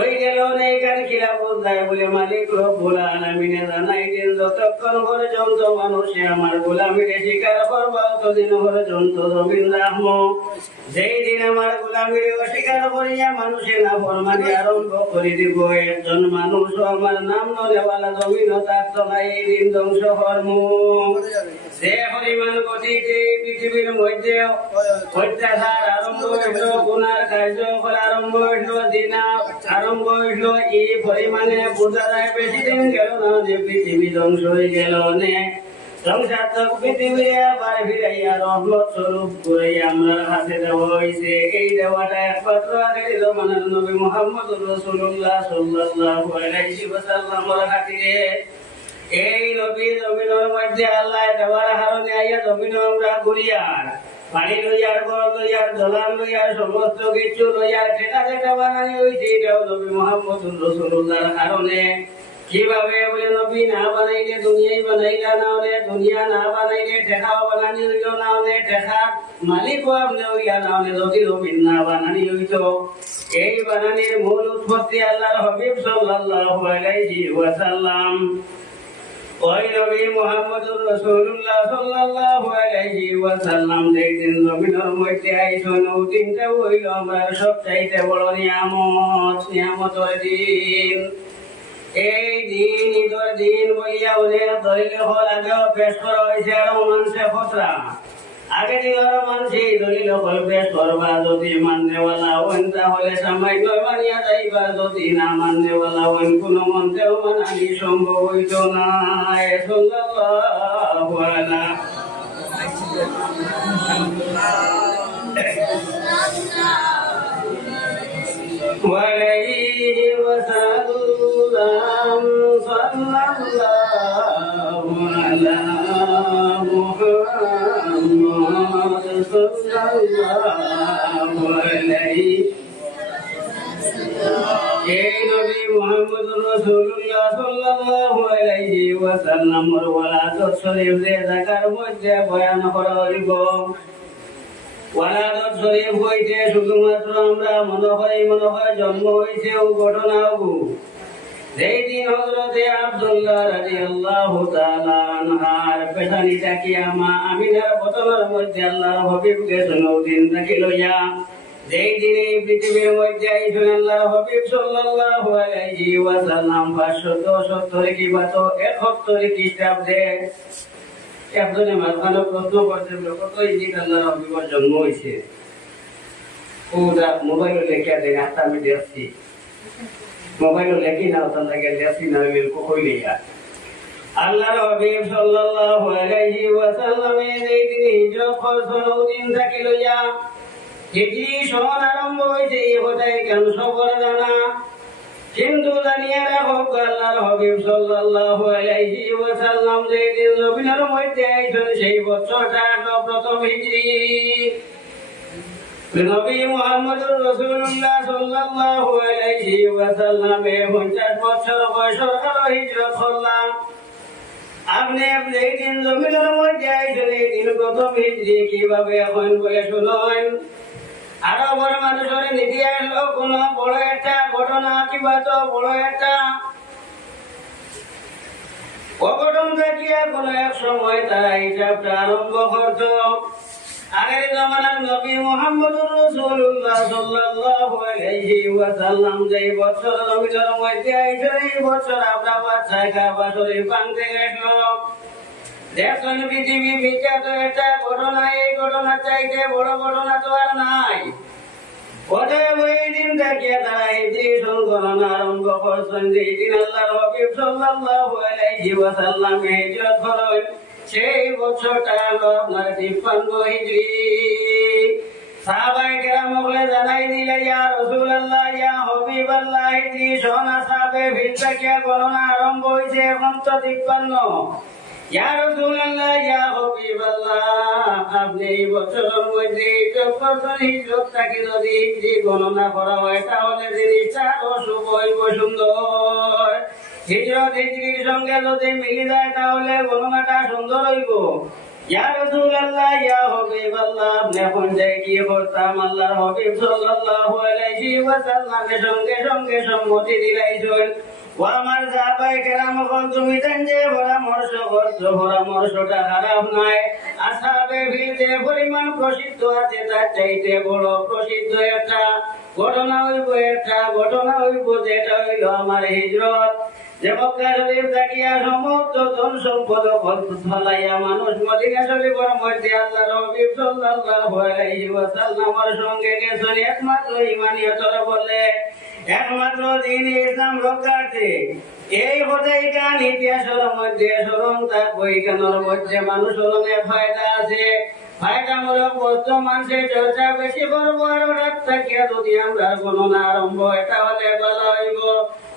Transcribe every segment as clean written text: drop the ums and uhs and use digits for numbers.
ওই গেল এখানে কিরা বোঝায় বলে মালিক রব্বুল আলামিনে জানাই দিন যতক্ষণ পর্যন্ত মানুষে আমার গোলামির স্বীকার করবা ততদিন পর্যন্ত জমিন রাখবো। যেই দিন আমার গোলামির অস্বীকার করিয়া মানুষে না ফরমানি আরম্ভ করে দিব, একজন মানুষ আমার নাম নলেওয়ালা জমিন থাকতো না, এই দিন ধ্বংস কর্ম। যে পরিমাণ গতিতে পৃথিবীর মধ্যে অত্যাচার আরম্ভ হইল, গুনার কার্যকর আরম্ভ হইল, দিনা আরম্ভ হইল, এই পরিমাণে বোঝা যায় বেশি দিন গেল না যে পৃথিবী ধ্বংস হয়ে গেল। ধ্বংসাত্মক পৃথিবী আবার ফিরাইয়া রহমত স্বরূপ করে আমরা হাতে দেওয়া হয়েছে। এই দেওয়াটা একমাত্র আখেরি জমানার নবী মুহাম্মদুর রাসূলুল্লাহ সাল্লাল্লাহু আলাইহি ওয়াসাল্লামের খাতিরে। এই নবী জমিনের মধ্যে আল্লাহ দেওয়ার কারণে আইয়া জমিন আমরা ঘুরিয়ার পানি লইয়ার, গড় লইয়ার, জলাম লইয়ার, সমস্ত কিছু লইয়ার ঠেকা ঠেকা বানানি হয়েছে। এটাও নবী মুহাম্মদুর রাসূলুল্লাহর কারণে। কিভাবে বলে নবী না বানাইলে দুনিয়াই বানাইলা না হলে, দুনিয়া না বানাইলে ঠেকাও বানানি হইল না হলে, ঠেকার মালিকও আপনি হইয়া না হলে, যদি জমিন না বানানি হইত। এই বানানির মূল উৎপত্তি আল্লাহর হাবিব সাল্লাল্লাহু আলাইহি ওয়াসাল্লাম। ওই নবী মুহাম্মদুর রাসূলুল্লাহ সাল্লাল্লাহু আলাইহি ওয়াসাল্লাম যেদিন জমিনের মধ্যে আইসন, ওই দিনটা হইল আমার সবচাইতে বড় নিয়ামতের দিন। এই দিন ঈদের দিন বলিয়া অনেক দলিল হল আগেও পেশ করা হয়েছে, আরো মানুষের খসরা আগে দিলার মানুষ এই দলিল হল পেশ করবা। যদি মাননেওয়ালা হন তাহলে সামান্য মানিয়া যাইবা, যদি না মাননেওয়ালা হন কোন মন্ত্রেও মানানি সম্ভব হইত না। সাল্লাল্লাহু আলাইহি ওয়াসাল্লাম। সাল্লাল্লাহু আলা মুহাম্মদ সাল্লাল্লাহু আলাইহি। এই নবী মুহাম্মদুর রাসূলুল্লাহ সাল্লাল্লাহু আলাইহি ওয়াসাল্লামের ওয়ালাদত শরীফ যে জায়গার মধ্যে বয়ান করা হইব, ওয়ালাদত শরীফ হইতে শুধুমাত্র আমরা মনে হয় জন্ম হয়েছে ও ঘটনা হবো। যেই দিন হযরতে আব্দুল্লাহ রাদিয়াল্লাহু তাআলা আনহার পেশানিটা কি আমিনার বোতলের মধ্যে আল্লাহর হাবিবকে দিন থাকি লইয়া, যেই দিন এই পৃথিবীর মধ্যে আইসেন আল্লাহর হাবিব সাল্লাল্লাহু আলাইহি ওয়াসাল্লাম 570 কি বা তো 71 খ্রিস্টাব্দে। একজনে মাঝখানে প্রশ্ন করতে কত ইঞ্জিন আল্লাহর হাবিবের জন্ম হয়েছে, ওটা মোবাইলে লেখা দেন, হাতে আমি দেখছি মোবাইলে লেখি না, ওখান থেকে দেখছি না কইলিয়া। আল্লাহর হাবিব সাল্লাল্লাহু আলাইহি ওয়াসাল্লামের এই দিন হিজরত করছেন, ওই দিন থাকি লইয়া হিজরি সন আরম্ভ হয়েছে। এই কথাই কেন সবর জানা, কিন্তু জানিয়ে রাখো আল্লাহর হাবিব সাল্লাল্লাহু আলাইহি ওয়াসাল্লাম যে দিন জমিনের মধ্যে আইসেন সেই বছরটা প্রথম হিজরি। নবী মুহাম্মদুর রাসূলুল্লাহ সাল্লাল্লাহু আলাইহি ওয়াসাল্লামে 50 বছর বয়সের কালে হিজরত করলেন। আপনি এই দিন জমিনের মধ্যে আইসেন, এই দিন প্রথম হিজরি। কিভাবে এখন বলে শুনুন। আরবের মানুষের নীতি আসলো কোন বড় একটা ঘটনা কিংবা তো বড় একটা অঘটন দেখিয়া কোন এক সময় তারা হিসাবটা আরম্ভ করত। আগের জামানার নবী মুহাম্মদুর রাসূলুল্লাহ সাল্লাল্লাহু আলাইহি ওয়াসাল্লাম যেই বছর জমিনের মধ্যে আইসেন, এই বছর আমরা বাচ্চায় কাবা শরীফ ভাঙতে গেছিল। দেখুন পৃথিবী বিখ্যাত একটা ঘটনা, এই ঘটনা চাইতে বড় ঘটনা তো আর নাই। অতএব এই দিন দেখিয়া তারা হিজরি সংগণনা আরম্ভ করছেন। যেই দিন আল্লাহর হাবিব সাল্লাল্লাহু আলাইহি ওয়াসাল্লাম হিজরত করেন, সেই বছরটা হলো আপনার 53 হিজরি। সাহাবায়ে কেরাম বলে জানাই দিলে, ইয়া রাসূলুল্লাহ, ইয়া হাবিবাল্লাহ, হিজরি সন আসাবে ভিতরে গণনা আরম্ভ হইছে, এখন তো 53। ইয়া রাসূলুল্লাহ, ইয়া হাবিবাল্লাহ, আপনি এই বছরের মধ্যে হিজরতটাকে যদি হিজরি গণনা করা হয় তাহলে জিনিসটা অশুভ হইব সুন্দর। হিজরত হিজরির সঙ্গে যদি মিলে যায় তাহলে গণনাটা সুন্দর হইব। ইয়া রাসূলুল্লাহ ইয়া হাবিবাল্লাহ আপনি কোন যায় কি করতাম আল্লাহর হাবিব সাল্লাল্লাহু আলাইহি ওয়াসাল্লামের সঙ্গে সঙ্গে সম্মতি দিলাইছেন ও আমার সাহাবায়ে কেরাম কোন তুমি যে পরামর্শটা খারাপ নাই আসহাবে ফিল যে পরিমাণ প্রসিদ্ধ আছে তার চাইতে বড় প্রসিদ্ধ একটা ঘটনা হইব যেটা হইল আমার হিজরত যে মক্কা শরীফ থাকিয়া সমস্ত ধন সম্পদ ফলাইয়া মানুষ মদিনা শরীফের মধ্যে আল্লাহর হাবিব সাল্লাল্লাহু আলাইহি ওয়াসাল্লামের সঙ্গে গেছেন একমাত্র ঈমানিয়তর বলে একমাত্র দ্বীন ইসলাম রক্ষার্থে। এই হদাইকান ইতিহাসের মধ্যে স্মরণ থাকবো এখানের মধ্যে মানুষের অনেক ফায়দা আছে। ফায়দামূলক বস্তু মানুষের চর্চা বেশি করবো আর রাত থাকিয়া যদি আমরা গণনা আরম্ভ হয় তাহলে ভালো হইব।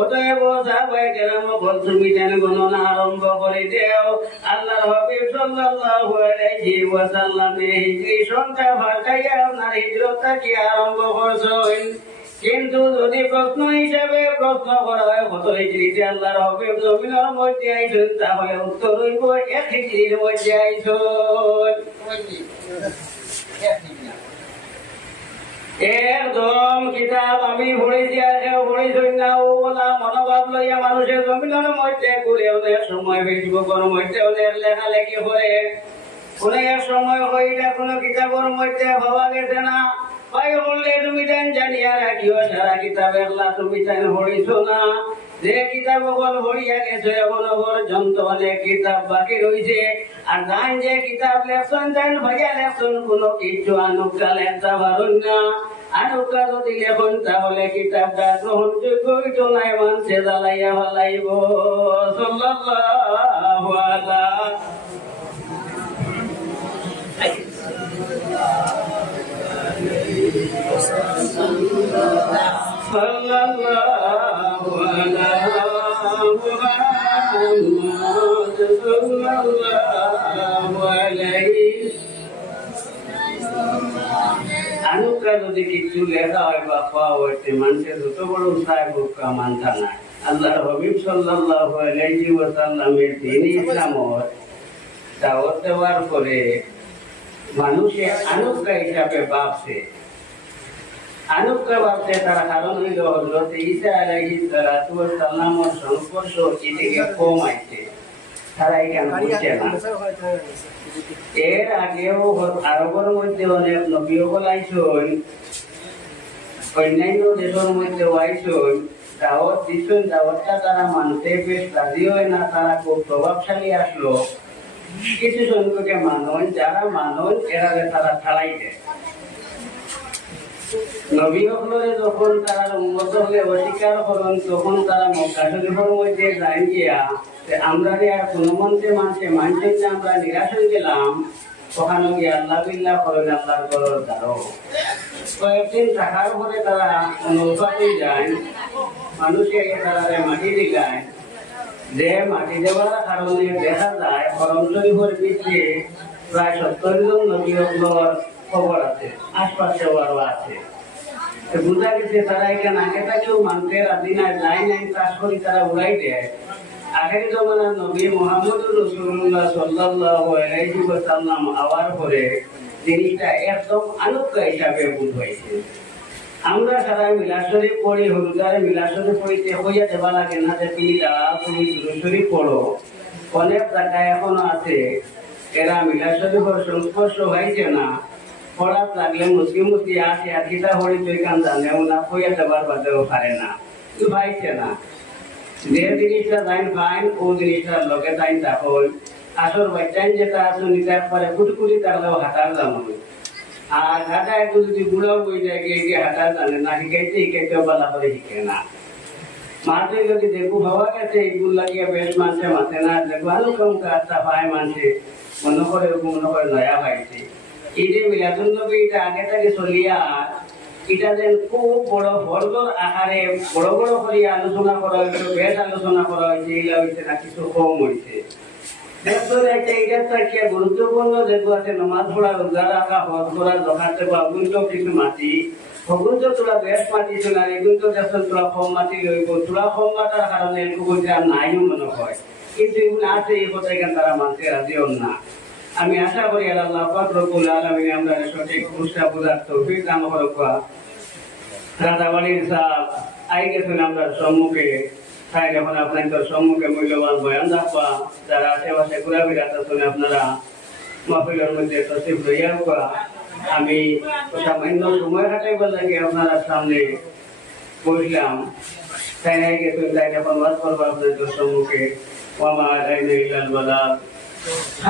অতএব সাহাবায়ে কেরাম বল তুমি যেন গণনা আরম্ভ করে দেও। আল্লাহর হাবিব সাল্লাল্লাহু আলাইহি ওয়াসাল্লামের হিজরি সংখ্যা ভাটাইয়া আপনার হিজরতটা কি আরম্ভ করছেন। কিন্তু যদি প্রশ্ন হিসাবে প্রশ্ন করা হয় কত হিজরিতে আল্লাহর হাবিব জমিনের মধ্যে আইছেন তাহলে উত্তর হইব এক হিজরির মধ্যে আইছেন। একদম কিতাব আমি পড়েছি আর কেউ পড়েছেন না ও বলা মনোভাব লইয়া মানুষের জমিনের মধ্যে ঘুরে অনেক সময় ফেসবুকের মধ্যে অনেক লেখালেখি করে অনেক সময় হইটা কোনো কিতাবের মধ্যে ভাবা গেছে না ভাই বললে তুমি জানিয়া রাখিও সারা কিতাব একলা তুমি পড়িছ না যে কিতাব বল পড়িয়া গেছো এখনো পর্যন্ত অনেক কিতাব বাকি রয়েছে আর জান যে কিতাব লেখছেন জান ভাইয়া লেখছেন কোনো কিছু আনুকা লেখতে পারুন না। আনুকা যদি লেখন তাহলে কিতাবটা গ্রহণযোগ্য হইতো নাই মানুষে জ্বালাইয়া ফেলাইব। সাল্লাল্লাহু আলা মুহাম্মদ সাল্লাল্লাহু আলাইহি। আনুকা যদি কিছু লেখা হয় বা পাওয়া হয়েছে মানুষের যত বড় উৎসাহ বুকা মানতা না। আল্লাহর হাবিব সাল্লাল্লাহু আলাইহি ওয়াসাল্লামের দ্বীন ইসলামর দাওয়াত দেওয়ার পরে মানুষে আনুকা হিসাবে ভাবছে। আনুকা ভাবছে তার কারণ হইল হযরত ঈসা আলাইহিস সালাতু ওয়াস সালামের সংস্পর্শ এদিকে কম আইছে, তারা এখানে বুঝছে না। এর আগেও আরবের মধ্যে অনেক নবী আইছেন, অন্যান্য দেশের মধ্যে আইছেন, দাওয়াত দিচ্ছেন, দাওয়াতটা তারা মানতে বেশ রাজি হয় না, তারা খুব প্রভাবশালী আসলো। কিছু সংখ্যকে মানুষ যারা মানুষ এরা তারা ছাড়াই দেয়। নবী হলে যখন তারা উন্মত হলে অস্বীকার করেন তখন তারা মক্কা শরীফের মধ্যে যাই গিয়া আমরা আর কোনো মন্ত্রে মানুষে মানছেন যে আমরা নিরাশ হয়ে গেলাম। ওখানে গিয়ে আল্লাহ বিল্লাহ করেন আল্লাহর ঘরের দ্বারো কয়েকদিন থাকার পরে তারা নৌকাতে যায়, মানুষকে তারা মাটি দিলায়। যে মাটি দেওয়ার কারণে দেখা যায় করম শরীফের পিছিয়ে প্রায় 70 জন নবী খবর আছে, আশপাশেও আরো আছে। বুঝা গেছে তারা এখানে আগে থাকেও মানতে রাজি নাই, যাই নাই চাষ করি তারা উড়াই দেয়। আগের জমানার নবী মুহাম্মদুর রাসূলুল্লাহ সাল্লাল্লাহু আলাইহি ওয়াসাল্লাম আওয়ার পরে জিনিসটা একদম আনুকা হিসাবে বুঝ হয়েছে। আমরা সারা মিলাদ শরীফ পড়ি, হুজুরে মিলাদ শরীফ পড়িতে হইয়া দেবা লাগে না যে তুমি দুরূদ শরীফ পড়ো। অনেক জায়গায় এখনো আছে এরা মিলাদ শরীফের সংস্পর্শ হয়েছে না, পড়াত লাগলে মুসলিমতি আসে আর কিতা হরি তুই কান জানেও না, হইয়া দেবার বাদেও পারে না, পাইছে না। যে জিনিসটা জাইন ফাইন ও জিনিসটার লোকে জাইন তখন আসল বাচ্চাইন যেটা আছে নিতে পারে কুটকুটি থাকলেও হাঁটার জানো। আর হাঁটা একটু যদি বুড়ো বই যায় গিয়ে হাঁটার জানে না, শিখাইতেও বালা করে শিখে না। মাঠে যদি দেখবো ভাবা গেছে এইগুলো লাগিয়ে বেশ মানছে মাথে না, দেখবো আলু কম কাজটা পায় মানছে মনে করে নয়া পাইছে। এই যে মিলাদুন নবী এটা আগে থেকে চলিয়া এটা যেন খুব বড় বর্গর আকারে বড় বড় করে আলোচনা করা হয়েছে, বেশ আলোচনা করা হয়েছে, এগুলা হয়েছে না কিছু কম হয়েছে। গুরুত্বপূর্ণ যেগুলো আছে নমাজ পড়া, রোজা রাখা, হজ করা, জকাত দেওয়া, ওগুলো কিছু মাটি ওগুলো তোরা বেশ মাটি শোনা, এগুলো দেখছেন তোরা কম মাটি রইব, তোরা কম মাটার কারণে এগুলো নাইও মনে হয়। কিন্তু এগুলো আছে এই কথা এখানে তারা মানতে রাজি হন না। আমি আশা করি আল্লাহ পাক রব্বুল আলামিন আমরা সঠিক পুষ্টা বুঝার তৌফিক দান করুক। রাজাবাড়ির সাহেব আই গেছেন আমরা সম্মুখে, তাই যখন আপনাদের সম্মুখে মূল্যবান বয়ান রাখবা, যারা আশেপাশে ঘোরাফেরা করছেন আপনারা মাহফিলের মধ্যে তশরিফ লইয়া হোক। আমি সামান্য সময় হাঁটাইবার লাগে আপনারা সামনে বসলাম, তাই নাই গেছেন, তাই যখন ওয়াজ করবো আপনাদের সম্মুখে ওয়ামা আলাইনা ইল্লাল বালাগ।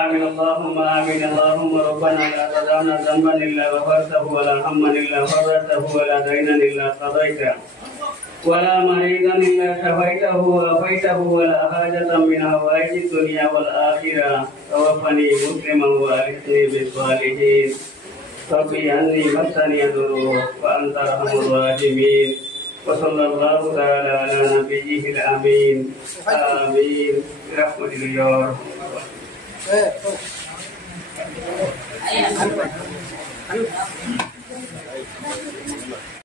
آمين اللهم آمين اللهم ربنا لا تدع لنا ذنبا إلا غفرته ولا هما إلا فرجته ولا دينا إلا قضيته ولا مريضا إلا شفيته وعافيته ولا حاجة من حوائج الدنيا والآخرة توفني مسلما وألحقني بالصالحين ربي أني مسني الضر وأنت أرحم الراحمين وصلى الله تعالى على نبيه الأمين آمين برحمتك يا رب.